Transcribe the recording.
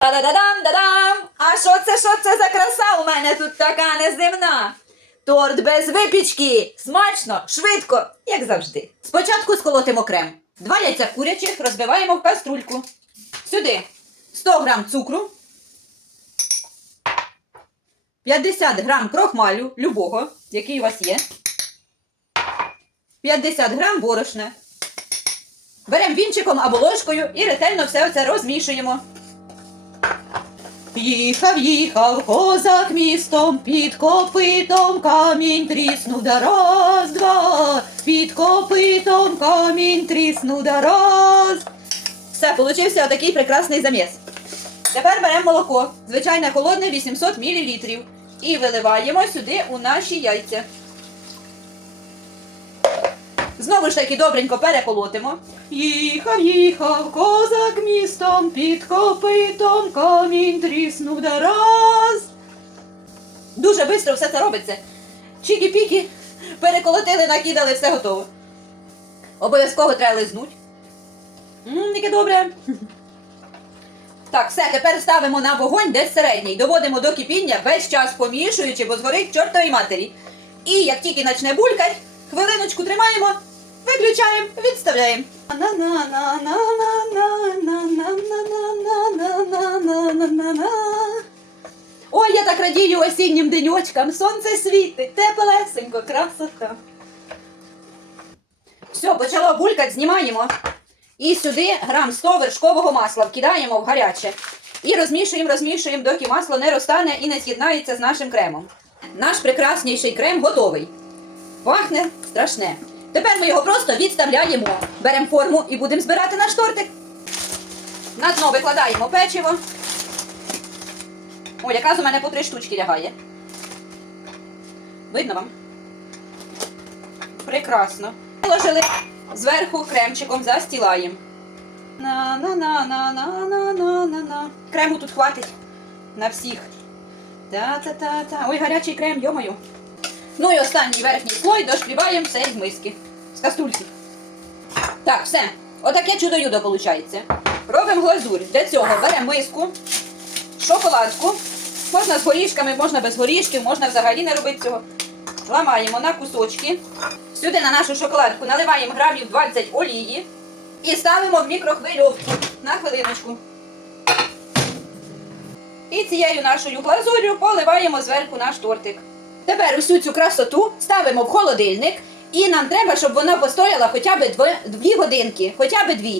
Та-да-да-дам, да-дам! А що це, що це за краса у мене тут така неземна? Торт без випічки. Смачно, швидко, як завжди. Спочатку сколотимо крем. Два яйця курячих розбиваємо в каструльку. Сюди 100 грам цукру, 50 грам крохмалю, любого, який у вас є. 50 грам борошна. Беремо вінчиком або ложкою і ретельно все це розмішуємо. Їхав, їхав козак містом, під копитом камінь тріснув да раз, два, під копитом камінь тріснув да раз. Все, получився отакий прекрасний заміс. Тепер беремо молоко, звичайне холодне 800 мл, і виливаємо сюди у наші яйця. Знову ж таки добренько переколотимо. Їхав, їхав козак містом, під копитом камінь тріснув да раз. Дуже швидко все це робиться. Чікі-пікі, переколотили, накидали, все готово. Обов'язково треба лизнуть. Ммм, яке добре. Так, все, тепер ставимо на вогонь десь середній. Доводимо до кипіння, весь час помішуючи, бо згорить чортовій матері. І як тільки почне булькать, хвилиночку тримаємо, Виключаємо, відставляємо. Ой, я так радію осіннім денечкам. Сонце світить, теплесенько, красота. Все, почало булькати, знімаємо. І сюди грам 100 вершкового масла вкидаємо в гаряче. І розмішуємо, розмішуємо, доки масло не розтане і не з'єднається з нашим кремом. Наш прекрасніший крем готовий. Пахне страшне. Тепер ми його просто відставляємо. Беремо форму і будемо збирати наш тортик. На дно викладаємо печиво. О, якраз у мене по три штучки лягає. Видно вам? Прекрасно. Виложили зверху кремчиком застілаємо. На-на-на-на-на-на-на-на. Крему тут хватить на всіх. Та-та-та-та. Ой, гарячий крем, йомою. Ну і останній верхній слой дошпліваємо все з миски. З каструльки. Так, все. Отаке чудо-юдо виходить. Робимо глазурь. Для цього беремо миску, шоколадку. Можна з горішками, можна без горішків, можна взагалі не робити цього. Ламаємо на кусочки. Сюди на нашу шоколадку наливаємо грамів 20 олії і ставимо в мікрохвильовку на хвилиночку. І цією нашою глазур'ю поливаємо зверху наш тортик. Тепер усю цю красоту ставимо в холодильник, і нам треба, щоб вона постояла хоча б 2 годинки, хоча б 2.